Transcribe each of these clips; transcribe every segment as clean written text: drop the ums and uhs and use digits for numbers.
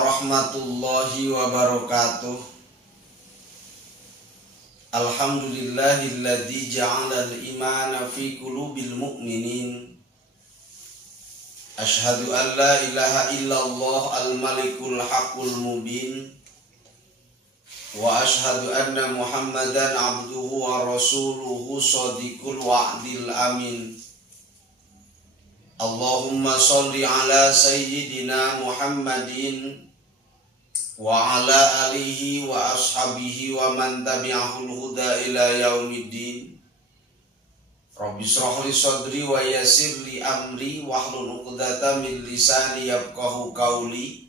warahmatullahi wabarakatuh. Alhamdulillahilladzi ja'ala al-imana fi qulubil mu'minin. Asyhadu an la ilaha illallah al-malikul haqqul mubin. Wa asyhadu anna Muhammadan abduhu wa rasuluhu shadiqul wa'dil amin. Allahumma sholli ala sayyidina Muhammadin wa ala alihi wa ashabihi wa man tabi'ahul huda ila yaumiddin. Rabbi shrah li sadri wa yassir li amri wahlul 'uqdatam min lisani yafqahu qawli.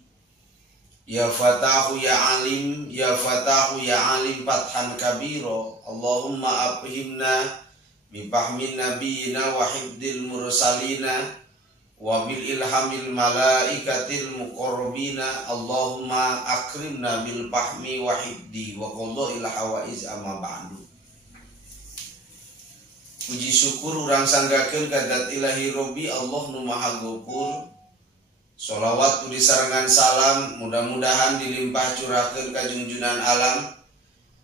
Ya Fatahu ya Alim, ya Fatahu ya Alim fathan kabira. Allahumma afhimna bi fahmin nabiyina wa hifdil mursalina wa bil ilhamil malaikatil muqarrabina. Allahumma akrimna bil fahmi wa hifdi wa qada'il hawaiz amma ba'du. Puji syukur urang sanggakeun ka zat ilahi Rabbi Allah nu maha gopur. Sholawat tu disarengan salam mudah-mudahan dilimpah curahkeun ka junjunan alam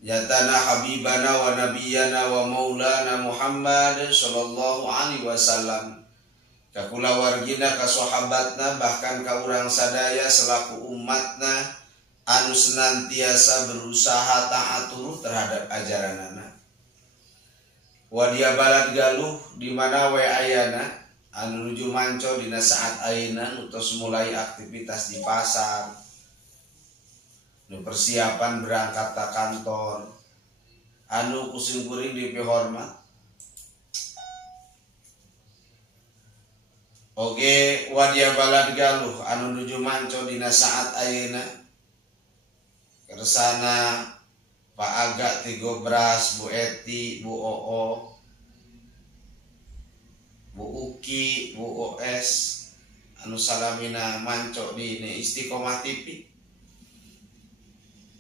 jatana habibana wa nabiyana wa maulana Muhammad sallallahu alaihi wasallam, ka kulawargina, ka sahabatna, bahkan ka urang sadaya selaku umatna anu senantiasa berusaha taat turut terhadap ajaranana. Wadia balad galuh di mana we ayana anu nuju manco dina saat ayeuna utos mulai aktivitas di pasar, nu persiapan berangkat ke kantor, anu kusing kuring dipihormat. Oge wadia balad galuh anu nuju manco dina saat ayeuna kersana Pak Aga, Tigo Bras, Bu Eti, Bu Oo, Bu Uki, Bu OS anu salamina manco di Istiqomah TV.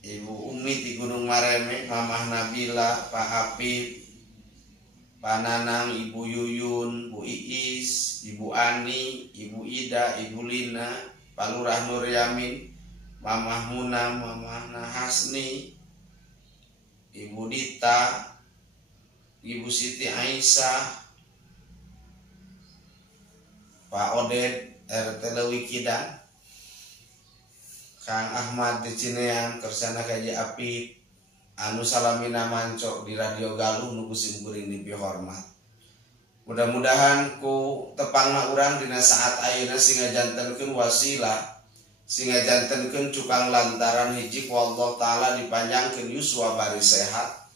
Ibu Umi di Gunung Mareme, Mamah Nabila, Pak Habib, Pak Nanang, Ibu Yuyun, Bu Iis, Ibu Ani, Ibu Ida, Ibu Lina, Pak Lurah Nur Yamin, Mamah Muna, Mamah Nahasni, Ibu Dita, Ibu Siti Aisyah, Pak Oded RT Leuwi Kidang, Kang Ahmad di Cinean, kersana Kaji Apip anu salamina manco di Radio Galuh nu kusim kuring dipihormat. Mudah-mudahan ku tepangna urang dina saat ayeuna singa jantenkeun wasilah, singa jantenkeun cukang lantaran hiji ku Allah taala dipanjangkeun yuswa bari sehat,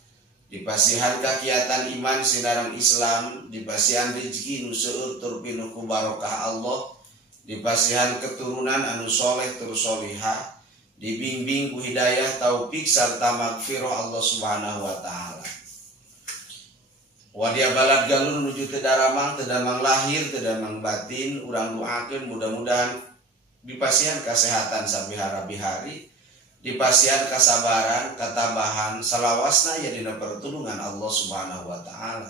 dipasihan kakiatan iman sinaran Islam, dipasihan rezeki nu seueur tur pinuh ku barokah Allah, dipasihan keturunan anu soleh tur solihah, dibimbing ku hidayah taufik serta magfirah Allah Subhanahu wa taala. Wadia balad galuh nuju teu daramang, teu damang lahir, teu damang batin, urang doakeun mudah-mudahan dipasihan kesehatan sabihara-bihari, dipasihan kesabaran, ketabahan, salawasna ya dina pertulungan Allah Subhanahu wa taala.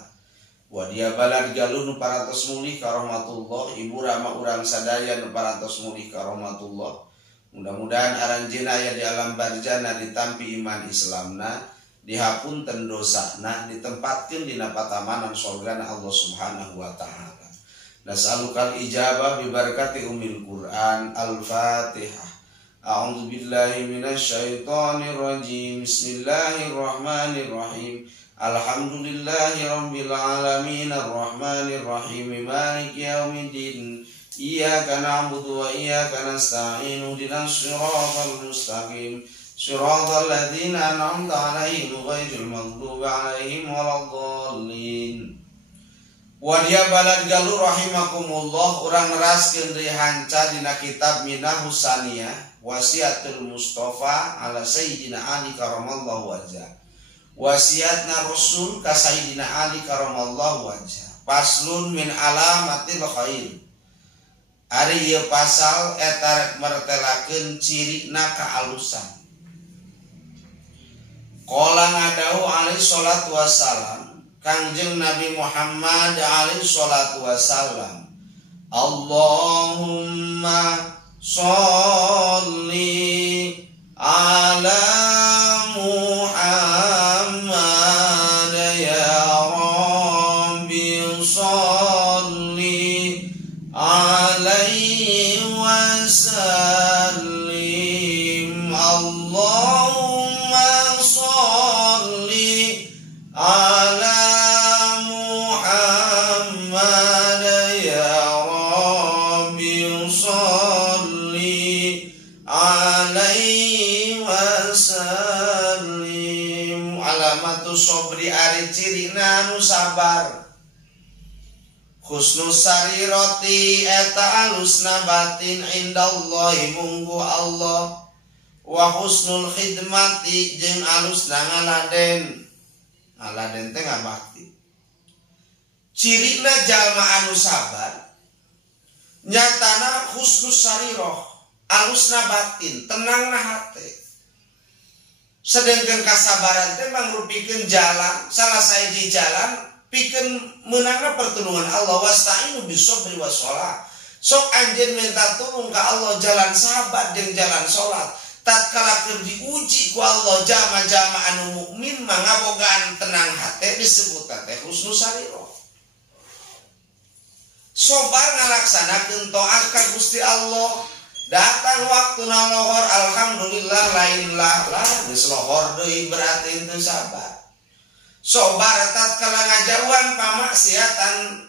Wadia balad galuh nu parantos mulih ka rahmatullah, ibu rama urang sadaya nu parantos mulih ka rahmatullah. Mudah-mudahan aranjeuna aya di alam barzana ditampi iman Islamna, dihapunten dosana, ditempatkeun dina patamanan surgana Allah Subhanahu wa taala. Nas'alukal ijabah bi barakati umil Quran. Al-Fatihah. A'udzu billahi minasy syaithanir rajim. Bismillahirrahmanirrahim. Alhamdulillahi rabbil alamin arrahmanir rahim maliki yaumiddin. Iyyaka na'budu wa iyyaka nasta'in. Ihdinas siratal mustaqim. Siratal ladzina an'amta 'alaihim ghairil maghdubi 'alaihim waladdallin. Wadia balad galuh rahimakumullah, urang neraskeun deui hanca dina kitab Minahus Saniyah wasiatul Mustafa ala Sayyidina Ali karamallahu wajhah. Wasiatna Rasul ka Sayyidina Ali karamallahu wajhah. Paslun min alamatil khair. Ari ieu pasal eta rek martelakeun cirina kaalusan. Qala ngadau alaihi salatu wassalam, Kangjeng Nabi Muhammad alaihi salatu wassalam, Allahumma sholli ala Muhammad ya Rabbi sholli alaihi wasallim Allahumma sholli ala Muhammad ya Rabbi sholli alaihi wasallim. Alamatu sobri ari cirina anu sabar. Husnul sariroti eta alusna batin indallahi munggu Allah. Wa husnul khidmati jeung alusna ngaladen. Ngaladen teh ngabakti. Cirina jalma anu sabar nyatana husnul sariroh, alusna batin, tenangna hate. Sedangkan kasabaran teh mangrupikeun jalan, salah saeuji jalan pikeun meunangna pertulungan Allah. Wasta'inu bisobri wassalah. Sok anjeun minta tulung ka Allah jalan sabar jeung jalan salat. Tatkala keur diuji ku Allah jama-jama anu mukmin mangabogaan tenang hate disebut teh husnul sariroh. Sobar ngalaksanakeun taat ka Gusti Allah. Datang waktu lohor alhamdulillah lain lah geus lohor deui berarti teu sabar. Sobar tatkala ngajauhan pamaksiatan,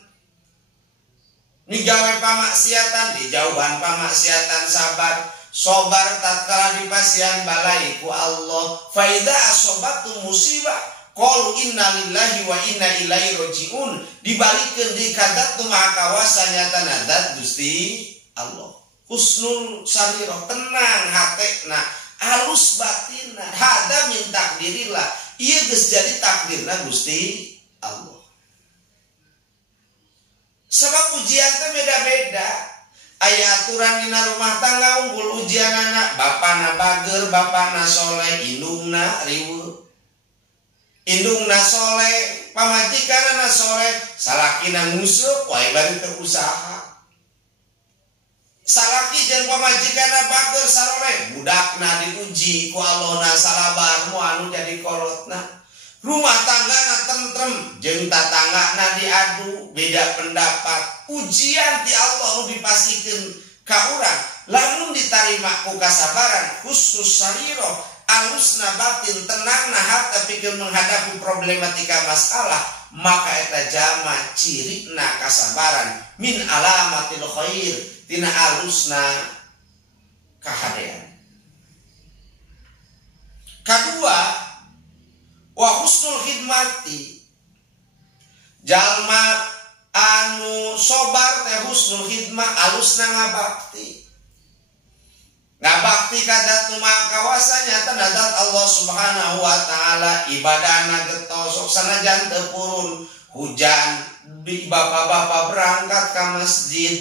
migawe pamaksiatan dijauhan pamaksiatan sabar. Sobar tatkala dipasihan balai ku Allah. Fa idza asobatu musibah qalu inna lillahi wa inna ilaihi rajiun. Dibalikeun di kadat tu maha kawasa nyatana zat Gusti Allah. Husnul sarirah, tenang hatena, halus batinna, hada min takdirillah. Ieu geus jadi takdirna Gusti Allah. Sabab ujian teh beda-beda. Aya aturan dina rumah tangga unggul ujianana, bapana bager, bapana soleh, indungna riweuh. Indungna soleh, pamajikanana soleh, salakina nguseup wae bari teu usaha. Salaki jeung pamajikanna bager saleh, budakna diuji ku Allahna salabar mu anu jadi kolotna. Rumah tanggana tentrem jeung tatanggana diadu beda pendapat. Ujian ti Allah nu dipasikeun ka urang lamun ditarima ku kasabaran husnus sarirah, alusna batin, tenangna hati pikeun menghadapi problematika masalah, maka eta jama cirina kasabaran min alamatil khair, tina alusna kahadean. Kedua, wa husnul khidmati, jalma anu sobar teh husnul khidmah alusna ngabakti. Ngabakti kadat maha kawasa nyata nadat Allah Subhanahu wa taala, ibadahna getos sok sanajan teu purun hujan, di bapak-bapak berangkat ke masjid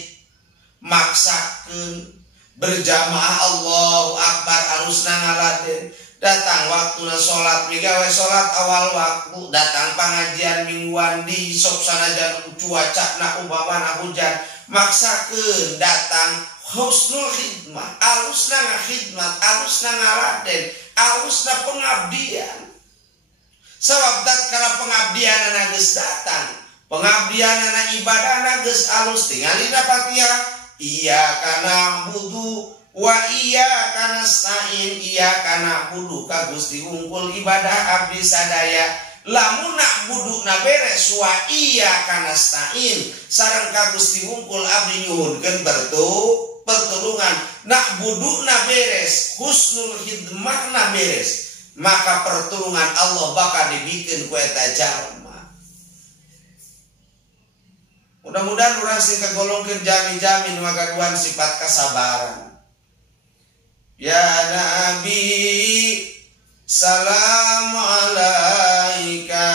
maksakeun berjamaah Allahu Akbar alusna ngaladen. Datang waktuna sholat migawe sholat awal waktu, datang pengajian mingguan di sok sanajan cuaca na umpamana hujan maksakeun datang. Husnul khidmah, alusna ngakhidmat, alusna ngaladen, alusna pengabdian. Sabab tatkala pengabdianana geus datang, pengabdianana ibadahna geus alus, tingalina Fatihah, iyyaka na'budu wa iyyaka nasta'in, iyyaka na'budu ka Gusti wungkul ibadah abdi sadaya. Lamun na'budu na beres wa iyyaka nasta'in, sareng ka Gusti wungkul abdi nyuhunkeun pertolongan. Na'budu na beres, husnul khidmah na beres, maka pertolongan Allah bakal dibikin ku eta jalma. Mudah-mudahan urang sing kagolongkeun jami-jami nu ngagaduhan sifat kasabaran. Ya Nabi salam alaika,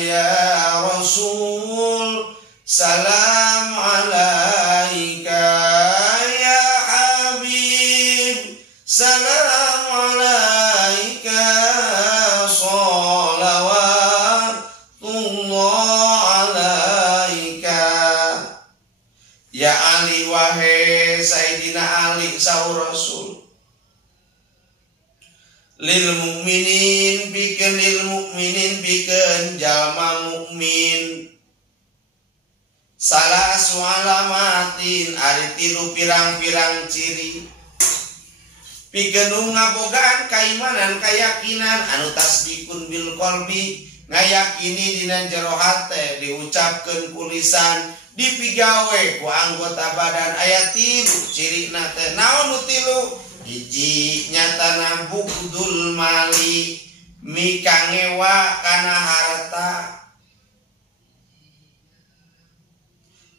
ya Rasul salam alaika, ya Habib salam alaika, sholawatullah alaika. Ya Ali wahai Sayyidina Ali sahur Rasul. Lil mukminin pikeun jalma mukmin salah sualamatin ari tilu pirang-pirang ciri pikeun ngabogaan kaimanan kayakinan anu tasdikun bil qalbi ngayakini dina jero hate diucapkeun ku lisan dipigawe ku anggota badan aya tilu cirina teh naon nu tilu hiji nyatana bugdul mali mikangewa kana harta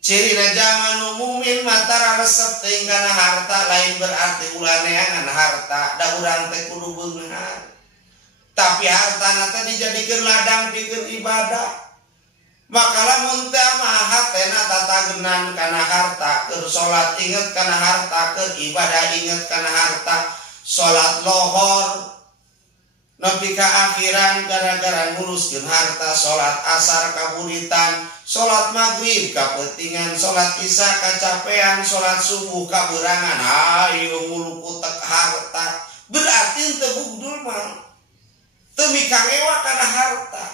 cirina zaman umumin matara resep teuing kana harta lain berarti ulah neangan harta da urang teh kudu beunghar tapi hartana teh dijadikeun ladang pikeun ibadah maka lamun teh mah hatena tatagenan kana harta keur salat inget kana harta keur ibadah inget kana harta salat lohor nepi ka akhiran gara-gara nguruskeun harta salat asar kaburitan salat maghrib kapeutingan salat isya kacapean salat subuh kaberangan hayu nguluputek harta berarti teu bugdul mah teu mikangewa kana harta.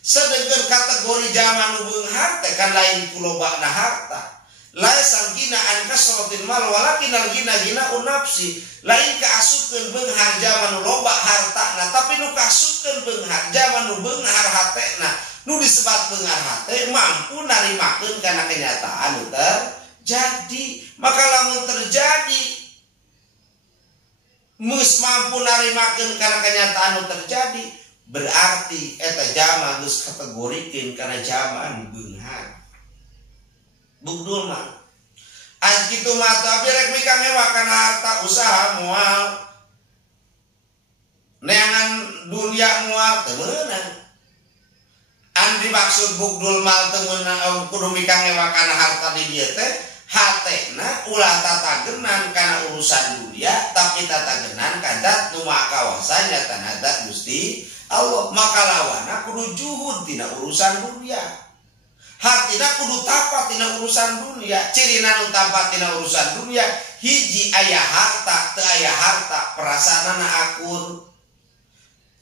Sedangkan kategori zaman nu beunghar teh kan lain kulobana harta. Laisal gina an kasratil mal walakin al gina unafsi. Lain kaasupkeun beunghar zaman nu loba hartana tapi nu kaasupkeun beunghar zaman nu beunghar hatena nu disebat beunghar hate mampu narimakeun kana kenyataan nu terjadi. Maka lamun terjadi mus mampu narimakeun kana kenyataan nu terjadi berarti eta jama geus kategorikeun kana jama anu beunghar. Bugdul mah an kitu mah tapi rek mikangewa kana harta usaha moal neangan dunia moal teu meunang. An dimaksud bugdul mal teu meunang kudu mikangewa kana harta di dieu teh hatena ulah tatagenan kana urusan dunia tapi tatagenan kadat nu maha kawasa nyatana dat Gusti Allah. Maka lawana kudu juhud tina urusan dunia, hartina kudu tapat tina urusan dunia. Cirina nu tapat tina urusan dunia hiji aya harta teu aya harta perasaanna akur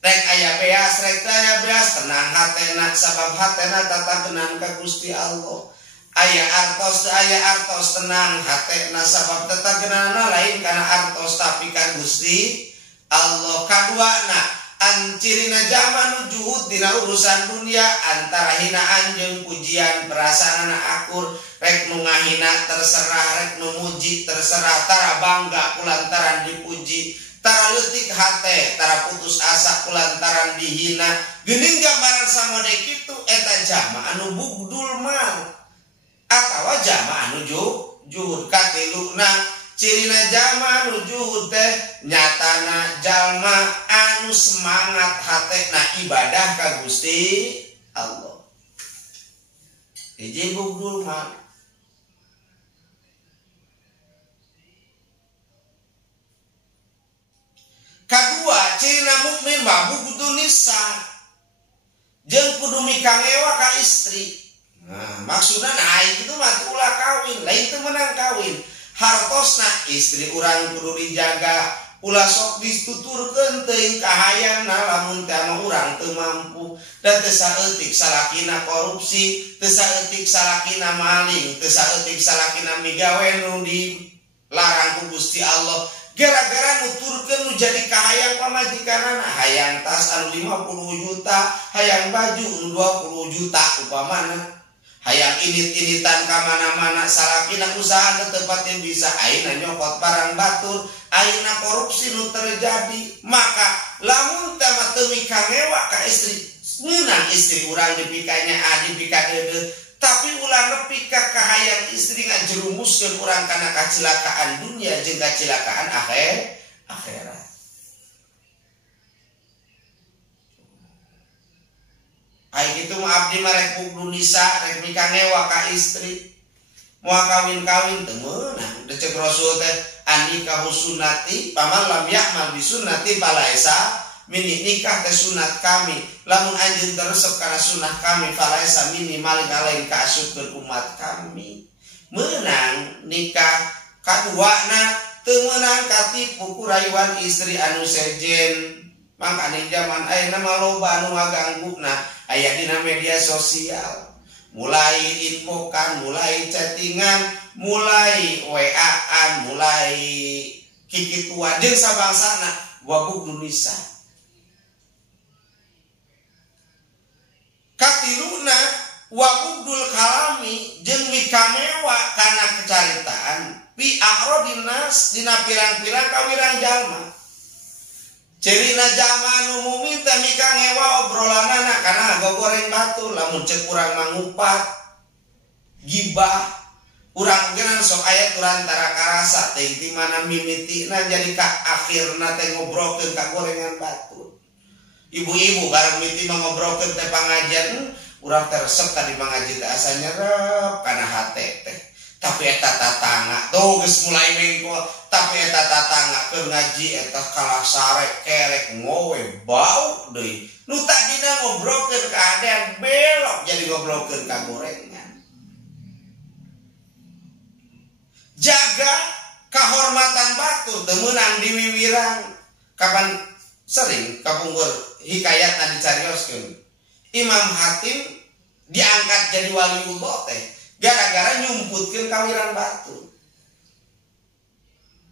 rek aya beas rek teu aya beas tenang hatena sabab hatena tatagenan ka Gusti Allah. Aya artos teu aya artos tenang hatena sabab tatagenana lain kana artos tapi ka Gusti Allah. Kaduana an cirina zaman juhud dina urusan dunia antara hinaan jeung pujian perasaanna akur rek nu ngahina terserah rek nu muji terserah tara bangga kulantaran dipuji tara leutik hate tara putus asa kulantaran dihina geuning gambaran samode kitu eta jama anu bugdul mal atawa jama anu juhud. Katiluna cirina jama anu juhud teh nyatana jalma anu semangat hatena ibadah ka Gusti Allah. Hiji bugdul mah. Kadua cirina mukmin mah bugdul nisa jeung kudu mikangewa ka istri. Nah, maksudna itu mah ulah kawin, lain teu meunang kawin. Hartosna istri urang kudu dijaga, ulah sok dituturkeun teuing kahayangna lamun teh mah urang teu mampu. Dan teu saeutik salakina korupsi, teu saeutik salakina maling, teu saeutik salakina migawe nu dilarang ku Gusti Allah. Gara-gara nuturkeun nu jadi kahayang pamajikanana, hayang tas anu 50 juta, hayang baju nu 20 juta upamana. Hayang init-initan ka mana-mana salakina usaha ke tempat yang bisa ayeuna nyokot barang batur, ayeuna korupsi nu terjadi. Maka lamun teh mah teu mikangewa ka istri, meunang istri urang dipikanya dipika deudeuh, tapi ulah nepi ka kahayang istri ngajerumuskeun urang kana kacilakaan dunia jeung kacilakaan akhirat. Ai kitu mah abdi mah rek kudu nisa rek mikangewa ka istri. Moal kawin-kawin teu meunang. Cek Rasul teh annikahu sunnati paman lam ya'mal bi sunnati falaisa minni. Nikah teh sunat kami. Lamun anjeun teu resep kana sunah kami falaisa minni malik alain ka asupkeun umat kami. Meunang nikah Kaduana teu meunang katipu ku rayuan istri anu sejen. Makanya zaman ayeuna mah loba anu ngagangguna aya dina media sosial. Mulai infokan, mulai chattingan, mulai WA-an, mulai kikituan jeung sabangsana wabug nisa. Katiluna wabugdul kalami jeung mikamewa kana kecaritaan pi a'radinas dina pirang-pirang kawirang jalma. Cerina zaman umum teh mika ngewa obrolanana kana gogoreng batu lamun cek urang mangupat gibah urang genan sok aya turantara karasa teh di mana mimitina jadi ka akhirna teh ngobrolkeun ka gorengan batu. Ibu-ibu bareng miti ngobrolkeun teh pangajian urang teh resep tadi pangaji teh asa nyerep kana hate teh. Tapi eta tatangga tuh geus mulai mengko tapi eta tatangga keur ngaji eta kalah sare kerek ngowe bau deui nu tadina ngobrolkeun ka adean belok jadi ngobrolkeun ka gorengan. Jaga kahormatan batur teu meunang diwiwirang. Kapan sering kapungkur hikayatna dicarioskeun Imam Hatim diangkat jadi waliullah teh gara-gara nyumputkeun kawiran batu.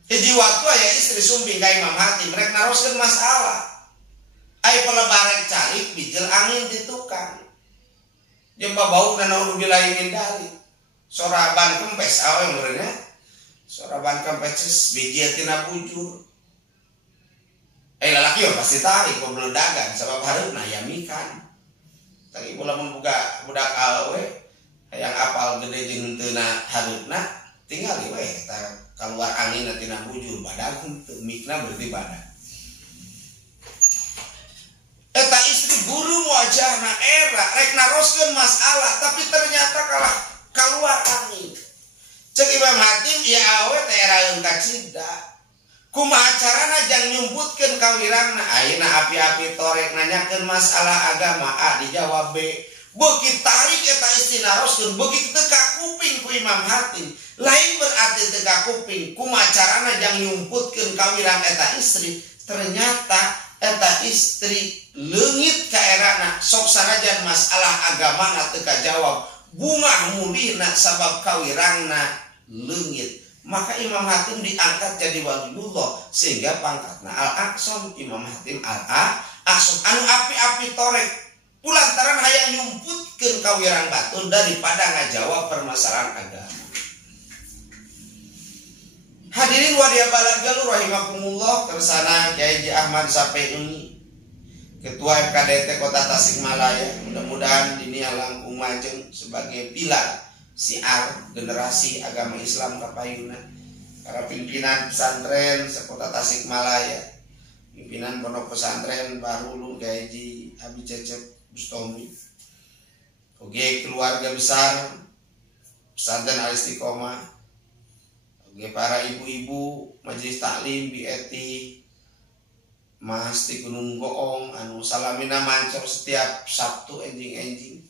Hiji waktu aya istri sumping ka Imam Hatim rek naroskeun masalah. Ai pelebarek calik bijil angin di tukang. Jeung babauna naudzubillahi min dzalik. Soraban kempes awe meureunnya. Soraban kempes biji tina bujur. Lalaki pasti tarik ku meledagan sabab hareupna aya mikan. Tadi lamun boga budak awe yang apal gede jeung teuna hareupna tinggal we eta keluar angin tina bujur badan teu mikna berarti badan. Eta istri guru wajahna era rek naroskeun masalah tapi ternyata kalah keluar angin. Cek Imam Hatim ieu awe teh eraeun ka cida. Kumaha carana jang nyumputkeun kawirangna ayeuna api-api torek nanyakeun masalah agama A dijawab B. Beuki tarik eta istri naroskeun beuki teu ka kuping ku Imam Hatim. Lain berarti teu ka kuping kumaha carana jang nyumputkeun kawirang eta istri. Ternyata eta istri leungit ka erana sok sanajan masalah agamana teu kajawab bungah mulihna sabab kawirangna leungit. Maka Imam Hatim diangkat jadi waliullah sehingga pangkatna Al-Aqsam Imam Hatim Al-Aqsam anu api-api torek pulantaran hayang nyumputkeun kawirang batur daripada ngajawab permasalahan agama. Hadirin wa diabalagal rahimakumullah, kersana Kiai Haji Ahmad Sapeuni Ketua FKDT Kota Tasikmalaya, mudah-mudahan dinia langkung majeng sebagai pilar siar generasi agama Islam kapayuna. Para pimpinan pesantren sekota Tasikmalaya, pimpinan pondok pesantren Bahru Kiai Haji Abi Cecep Bustomi, oke keluarga besar pesantren Al Istiqomah, oke para ibu-ibu majelis taklim BET Mas di Gunung Goong anu salamina mancor setiap Sabtu enjing-enjing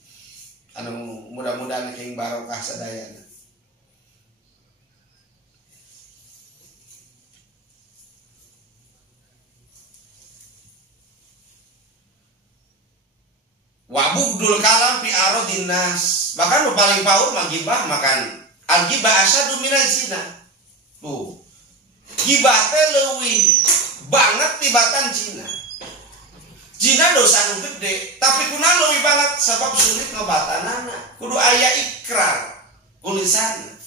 anu mudah-mudahan king barokah sadayana. Wabugdul kalam fi aradinnas, bahkan paling paur magibah makan al-gibah asyadu minaz zina. Tuh. Gibah teh leuwih banget tibatan zina. Zina dosa nu gede, tapi kunaon leuwih banget sebab sulit ngobatanana. Kudu aya ikrar tulisan.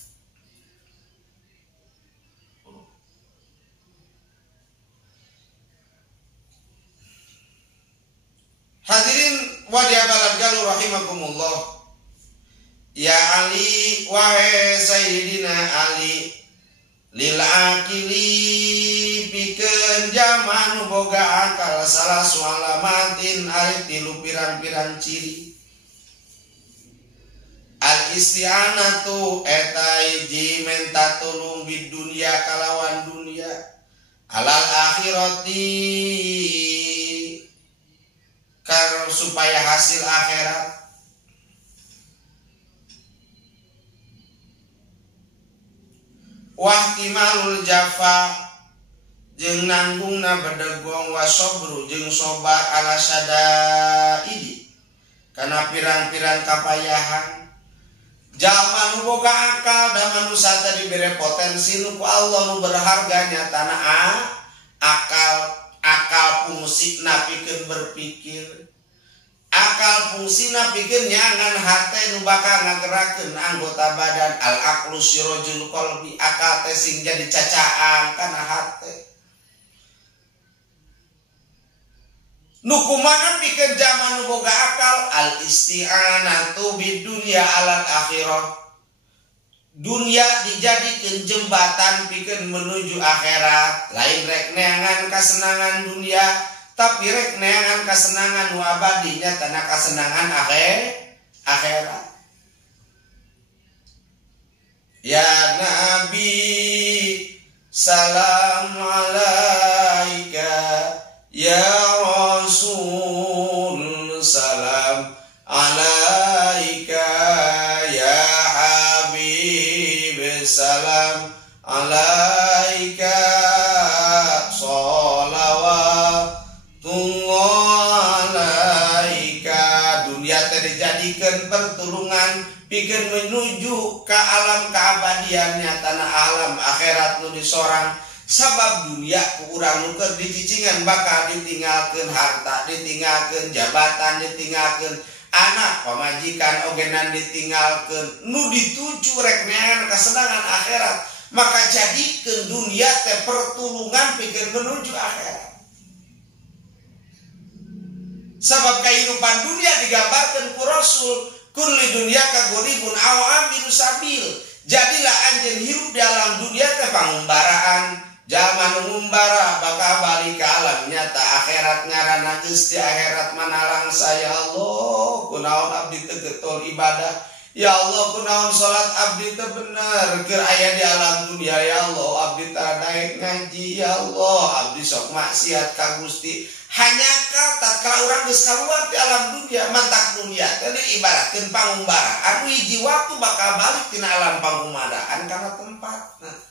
Hadirin wa diabalagal rahimakumullah. Ya Ali wahai Sayyidina Ali, lil akili pikeun zaman boga akal salah sualamatin ari tilu pirang-pirang ciri. Al isti'anatu eta hiji menta tulung di dunia kalawan dunia, alal akhirati supaya hasil akhirat. wahtimalul jafa jeung nanggungna bedegong wasobru jeung sobar ala sadaidi kana pirang-pirang kapayahan. Jalma nu boga akal da manusia tadi diberi potensi nu ku Allah nu berharga nyatana akal fungsina pikeun berpikir, akal fungsina pikeun nyangan hate nu bakal ngagerakeun anggota badan. Al aqlu sirajul qalbi, akal teh sing jadi cacaan kana hate. Nu kumaha pikeun zaman nu boga akal? Al isti'anatu bidunya alal akhirah. Dunia dijadikeun jembatan pikeun menuju akhirat. Lain rek neangan kasenangan dunia, tapi rek neangan kasenangan nu abadi nyatana kasenangan akhirat. Ya Nabi salam alaika, ya Rasul salam alaika, ya Habib salam alaika, sholawatullah alaika. Dunia teh dijadikeun pertulungan pikeun menuju ke alam keabadiannya tanah alam akhirat nu disorang. Sabab dunia ku urang nu keur dicicingan bakal ditinggalkeun harta, ditinggalkeun jabatan, ditinggalkeun anak pamajikan ogenan ditinggalkeun. Nu dituju rek neangan kasenangan akhirat, maka jadikeun dunia teh pertulungan pikeun menuju akhirat. Sabab kehidupan dunia digambarkeun ku Rasul, kun li dunia kagoribun awamilu sabil. Jadilah anjeun hirup di alam dunia teh pangumbaraan. Zaman ngumbara bakal balik ke alam nyata akhirat ngaranna geus di akhirat manalang saya Allah kunaon abdi teu getol ibadah. Ya Allah kunaon salat abdi teu bener keur aya di alam dunia. Ya Allah abdi teu daek ngaji. Ya Allah abdi sok maksiat ka Gusti. Hanya tatkala urang geus kaluar di alam dunia, mantak dunia teh ibaratkeun pangumbara. Anu hiji waktu bakal balik tina alam pangumbaraan kana tempatna.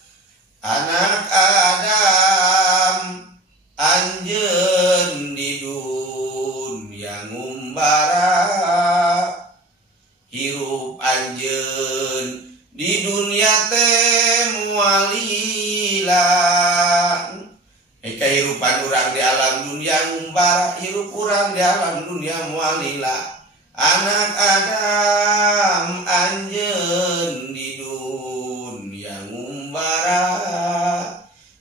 Anak Adam anjeun di dunia ngumbara, hirup anjeun di dunia teh mualila. Kehirupan urang di alam dunia ngumbara, hirup urang di alam dunia mualila. Anak Adam anjeun di dunia ngumbara,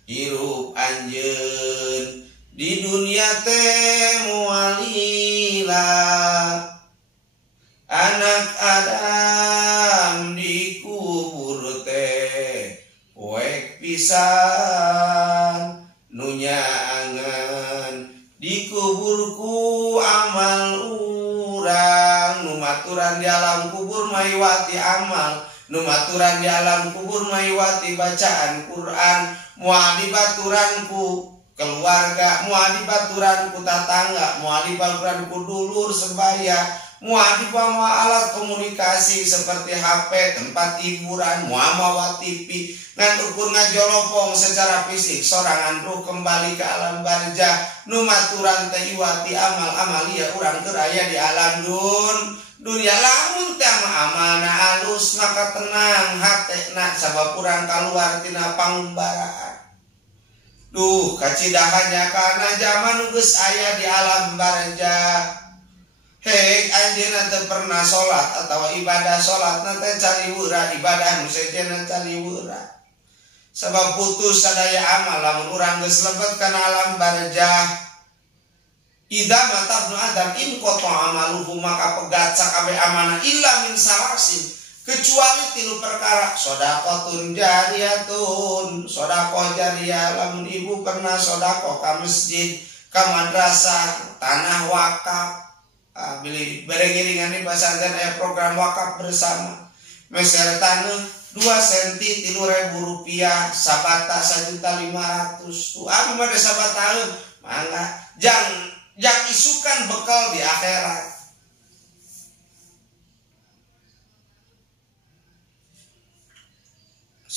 hirup anjeun di dunia teh mualila. Anak Adam dikubur teh poek pisan, nunya angan dikuburku amal urang. Numaturan di alam kubur maiwati amal, numaturan di alam kubur maiwati bacaan Quran. Moal dibaturanku keluarga, moal dibaturanku tetangga, moal dibaturanku dulur sebaya, moal dibawa alat komunikasi seperti HP, tempat hiburan, moal mawa TV, ngan ukur ngajolopong secara fisik sorangan ruh kembali ke alam barzah. Numaturan teh iwati amal amalia urang keur aya di alam dunia. Lamun teh amalna alus maka tenang hatena sabab urang kaluar tina pangumbaraan. Duh kacidahannya karena zaman geus aya di alam barzah. Hei anjeunna teu pernah salat atawa ibadah salatna teh caliwura, ibadah nu sejena caliwura. Sabab putus sadaya amal lamun urang geus lebet kana alam barzah. Idza matabnu adam in qata amaluhu, maka pegat sakabe amanah illa min salasin, kecuali tilu perkara. Shadaqatun jariyatun, sedekah jariyah. Lamun ibu pernah sedekah ka masjid, ka madrasah, tanah wakaf. Beli berengiringan di pesantren aya program wakaf bersama. Meser tanah 2 senti 3.000 rupiah, sabata 1.500.000. Tuh abi mah sabataeun mangga jang isukan bekal di akhirat.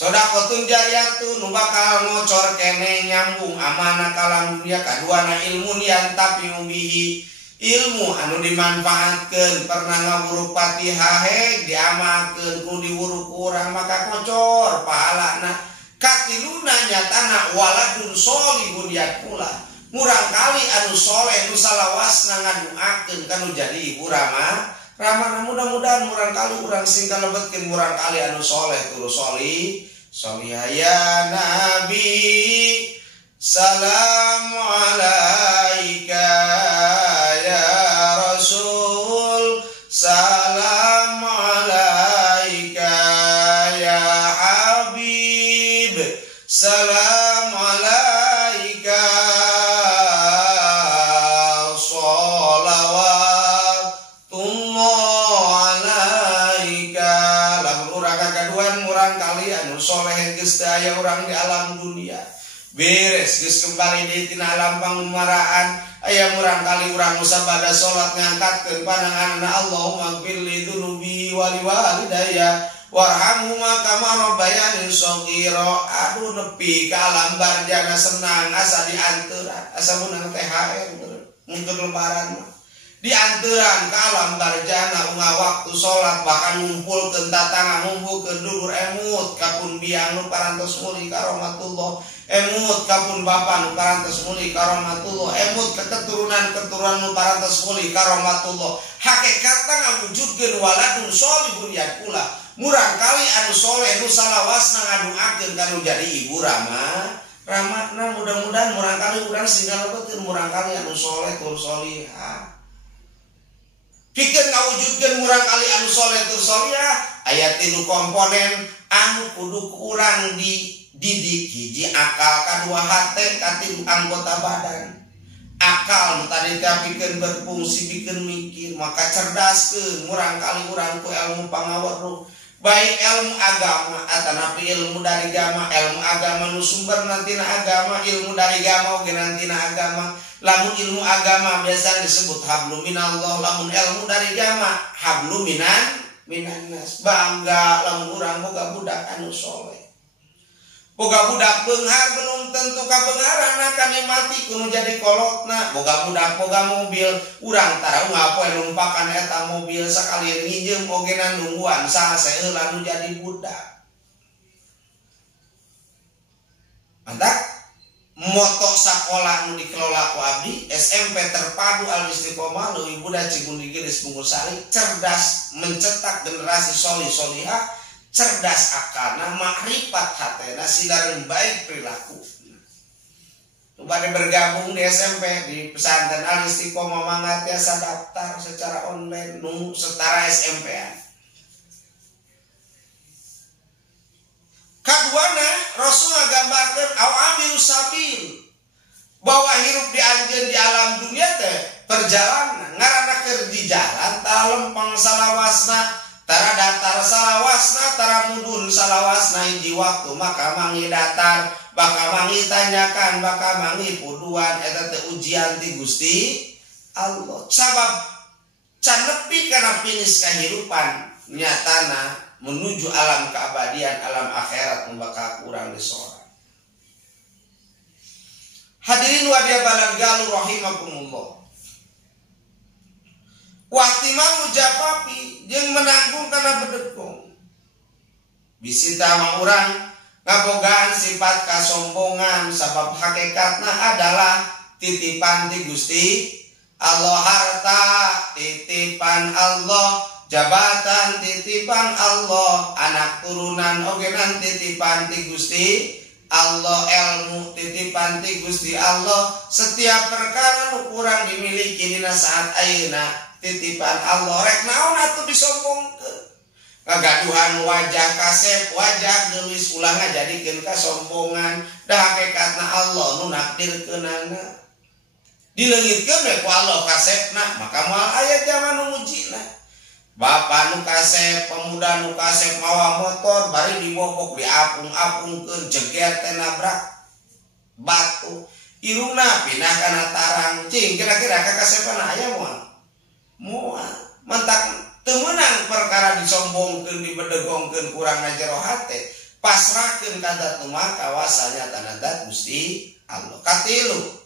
Sodaqotun jariyatun nu bakal ngocor kene nyambung amanah kalam dunia kaduana ilmu yang tapi bihi ilmu anu dimanfaatkeun pernah ngawuruk Fatihah diamalkeun ku diwuruk urang maka kocor pahalana katiluna nyatana waladun sholihun yakula murang kali anu soleh nu salawasna ngaduakeun kanu jadi ibu rama mudah-mudahan murang kali urang sing kalebetkeun murang kali anu soleh tur solihah ya nabi salamu alaika ya rasul salamu alaika ya habib salamu alaika sholawatullah alaika lamun urang kakaduan murang kali anu soleh geus teu aya urang di alam dunia beres geus kembali di tina alam pangumaraan aya murang kali urang nu sabada salat ngangkatkeun pandanganna Allahumma ighfirli dzunubi wa liwalidayya warhamhuma kama rabbayani shaghira aduh nepi ka alam barjana senang asa dianteuran asa meunang THR untuk lebaran mah dianteuran ka alam barjana unggah waktu salat bahkan ngumpulkeun tatangan ngumpulkeun dulur emut kapun biang nu parantos muli ka rahmatullah emut kapun bapa nu parantos muli ka rahmatullah emut keturunan nu parantos muli ka rahmatullah hakikatna ngawujudkeun waladun sholihun yakula murang kali anu soleh nu salawasna ngaduakeun kanu jadi ibu ramana mudah-mudahan murang kali urang sing kalebetkeun murang kali anu soleh tur solihah pikir ngawujudkeun murang kali anu soleh tur solihah aya 3 komponen anu kudu kurang dididik hiji akal kadua hate katilu anggota badan akal nu tadi pikeun berfungsi pikeun mikir maka cerdaskeun murang kali urang ku ilmu pangaweruh baik ilmu agama atanapi ilmu dari agama nu sumber nantina agama ilmu dari agama oge nantina agama lamun ilmu agama biasa disebut hablum minallah lamun ilmu dari agama hablum minannas bangga lamun urang boga budak anu soleh boga budak beunghar belum tentu kabeungaranna kami mati kudu jadi kolotna boga budak boga mobil urang tara ngapoe numpakan eta mobil sakali nginjem oge nungguan saha saeula nu jadi budak mantap moto sakola nu dikelola ku abdi SMP terpadu Al Istiqomah leuwih budak Cigundi geus Bungkul Sari cerdas mencetak generasi solihah cerdas akalna makrifat hatena sidareun baik perilaku bade bergabung di SMP di pesantren Al Istiqomah mangga tiasa daftar secara online nu setara SMP-an kaduana Rasul ngagambarkeun awamilus sabil bahwa hirup dianjeun di alam dunia teh perjalanan ngaranna keur di jalan tara lempeng salawasna tara datar salawasna tara mudun salawasna hiji waktu maka mangi datar baka mangi tanyakan baka mangi puduan eta teh ujian ti Gusti Allah sabab can nepi kana finish kahirupan nyatana menuju alam keabadian alam akhirat nu bakal urang disorang hadirin wa dia balagalu rahimakumullah wahtimam mujapapi jeung menanggung kana bedekong bisita mah urang ngabogaan sifat kasombongan sabab hakikatna adalah titipan ti Gusti Allah harta titipan Allah jabatan titipan Allah anak turunan ogenan titipan ti Gusti Allah ilmu titipan ti Gusti Allah setiap perkara nu kurang dimiliki dina saat ayeuna titipan Allah rek naon atuh disombongkeun ngagaduhan wajah kasep wajah geulis ulah ngajadikeun kasombongan da hakikatna Allah nu nakdirkeunana dileungitkeun we ku Allah kasepna maka moal aya zaman nu mujina bapak nu kasep pemuda nu kasep mawa motor bari dibobok diapung-apungkeun jeger teh nabrak batu irungna pindah kana tarang cing kira-kira kakasepan aya moal mantak teu meunang perkara disombongkeun dibedegongkeun kurang jero hate pasrahkeun ka zat nu maha kawasanya tanah zat Gusti Allah. Katilu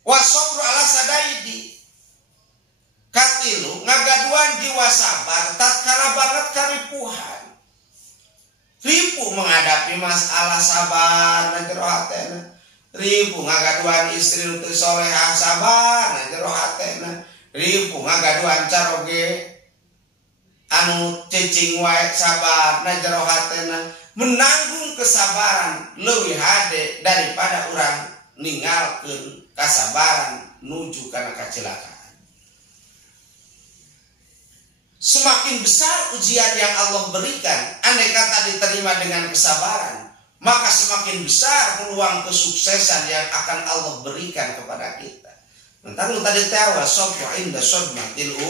wasabru ala sadaidi, katilu ngagaduan jiwa sabar tatkala banget karipuhan. Ribu menghadapi masalah sabar na jero hatena. Ribu ngagaduan istri teu solehah sabar na jero hatena. Ribu ngagaduan caroge anu cicing wae sabar na jero hatena. Menanggung kesabaran leuwih hade daripada urang ninggalkeun kasabaran nuju kana kecelakaan. Semakin besar ujian yang Allah berikan, andai kata diterima dengan kesabaran, maka semakin besar peluang kesuksesan yang akan Allah berikan kepada kita. Mentang lu tadi tahu sabru inda sadmatil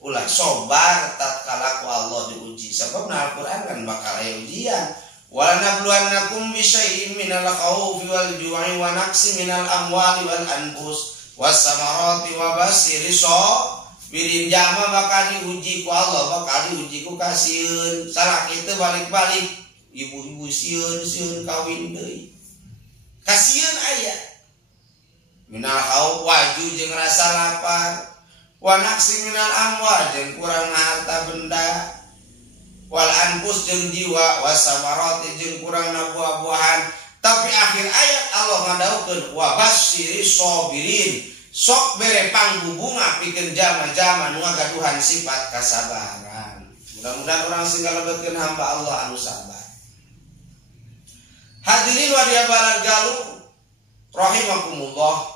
ulah, sabar tatkala ku Allah diuji. Sebab Al-Qur'an kan bakal aya ujian. Wala nabluwannakum bisyai'in minal khaufi wal ju'i wa naqsi minal amwali wal anfus was samarati wa basyiris sabirin. Jama bakal diuji ku Allah, bakal diuji ku kasieun. Salah kitu balik-balik ibu-ibu sieun kawin deui. Kasieun aya. Minal khauf waju jeung rasa lapar. Wa naqsi minal amwal jeung kurang harta benda. Wal anfus jeung jiwa, wasamarati jeung kurang buah-buahan. Tapi akhir ayat Allah ngadaukeun wa basyiris sabirin, sok bere panggubunga pikeun jama-jama nu ngagaduhan sifat kasabaran. Mudah-mudahan orang sing kalebetkeun hamba Allah anu sabar. Hadirin wa diabalan galuh rahimakumullah.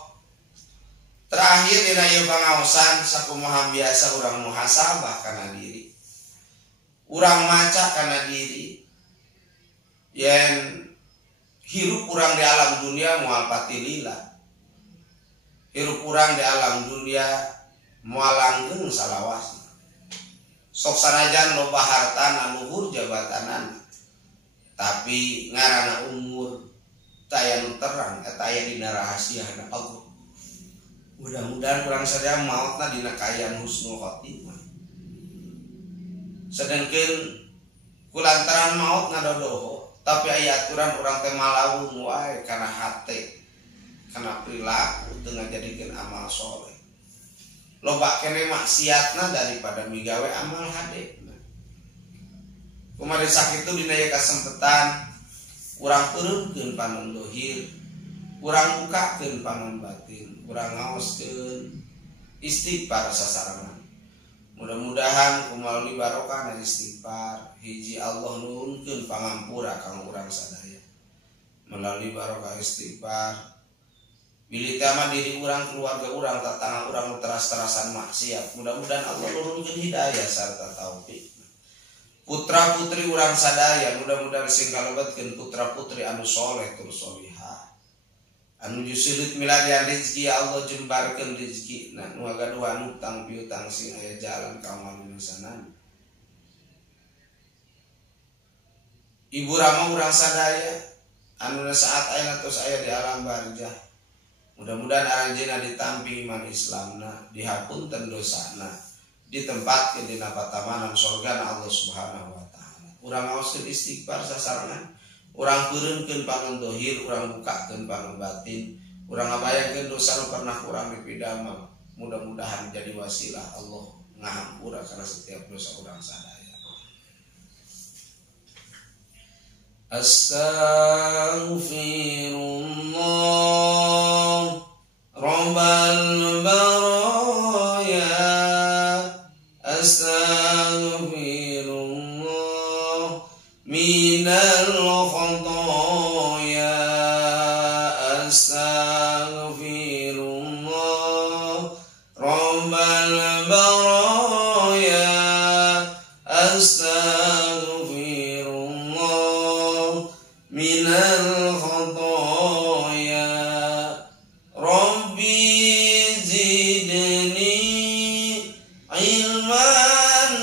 Terakhir dina ieu pangaosan sakumaha biasa urang muhasabah kana diri. Urang maca kana diri yen hirup urang di alam dunia moal pati lila, hirup urang di alam dunia moal langgeng salawasna. Sok sanajan loba hartana luhur jabatanan, tapi ngaranna umur taya nu terang eta aya dina rahasiana Allah. Mudah-mudahan urang sadaya maotna dina kaayaan husnul khotimah. Sedengkeun kulantaran maut ngadodoho, tapi aya aturan urang teh malawung wae kana hate, kana perilaku teu ngajadikeun amal soleh. Loba keneh maksiatna daripada migawe amal hadena. Kumaha sakitu dina ieu kasempetan urang peureumkeun panon dohir, urang bukakeun panon batin, urang ngaoskeun istighfar sasarangan. Mudah-mudahan kumalui barokah na istighfar hiji Allah nurunkeun pangampura kang urang sadaya. Melalui barokah istighfar bilih tama diri urang, keluarga urang, tatangga urang teras-terasan maksiat. Mudah-mudahan Allah nurunkeun hidayah sarta taufik. Putra-putri urang sadaya mudah-mudahan sing kalebetkeun putra-putri anu soleh tur solihah. Anu jusulit milarian rezeki Allah jembarkeun rezekina nu ngagaduhan utang piutang sing aya jalan ka manusanan. Ibu Rama urang sadaya anu saat aya tos aya di alam barzah. Mudah-mudahan aranjeunna ditampi iman Islamna, dihapunten dosana, ditempatkeun dina patamanan surgana Allah Subhanahu wa taala. Urang ngaoskeun istighfar sasarangan. Urang peureumkeun pangan dohir, urang bukakeun pangan batin, urang ngabayangkeun dosa nu pernah urang dipidamel. Mudah-mudahan jadi wasilah Allah ngahampura kana setiap dosa urang sadaya. Astaghfirullah Rabbal baraya. Astaghfirullah minal khotaya. Astaghfirullah Rabbal baraya. Astaghfirullah minal khotaya. Rabbi zidni ilman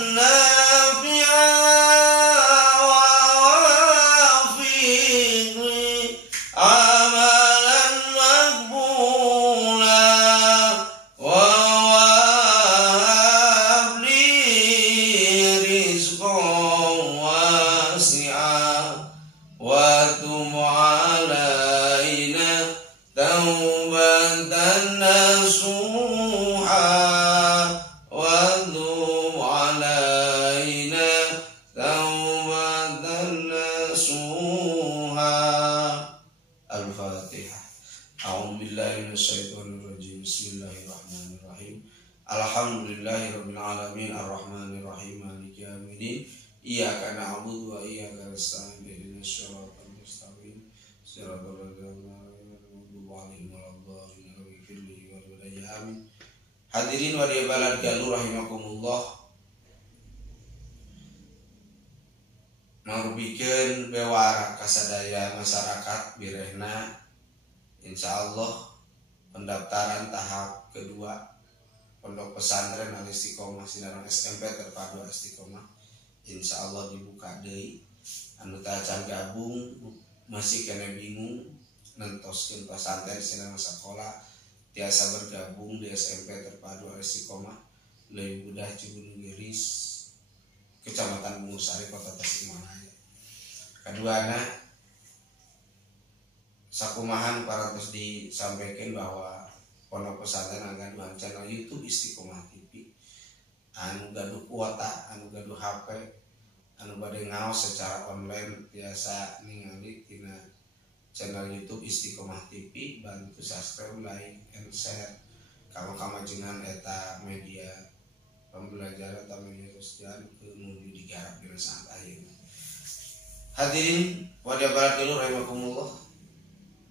Bismillahirrahmanirrahim. Maliki yaumiddin. Iyyaka na'budu wa iyyaka nasta'in. Ihdinas siratal mustaqim. Siratal ladzina an'amta 'alaihim ghairil maghdubi 'alaihim waladdallin. Hadirin wa balad galuh rahimakumullah. Mangrubikeun bewara kasadaya masyarakat birehna insyaallah pendaftaran tahap kedua Pondok Pesantren Al Istiqomah Sinarang SMP Terpadu Istiqomah insyaallah dibuka deui. Anu tah can gabung masih kena bingung nentoskeun pesantren sinareng sakola tiasa bergabung di SMP Terpadu Al Istiqomah leuwih budah Cibunung Giris Kecamatan Bungusari Kota Tasikmalaya. Kaduana sakumahan parantos disampaikan bahwa Pondok Pesantren ngagaduhan channel YouTube Istiqomah TV anu gaduh kuota, anu gaduh HP, anu bade ngaos secara online biasa ningali tina channel YouTube Istiqomah TV, bantu subscribe, like, and share. Kalau kamajengan eta media pembelajaran atau media sosial kemudian digarap dina saat ayeuna. Hadirin wadya barat dulu rahimakumullah.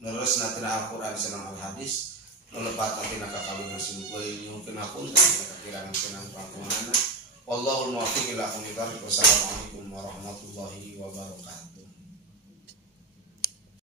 Terus natina Al-Quran senang Al-Hadis melepat natina kakabin nasib kuali nyungkeun hapunten kakirangan senang pangkumanana. Wallahul muwaffiq ila aqwamit thoriq. Wassalamualaikum warahmatullahi wabarakatuh.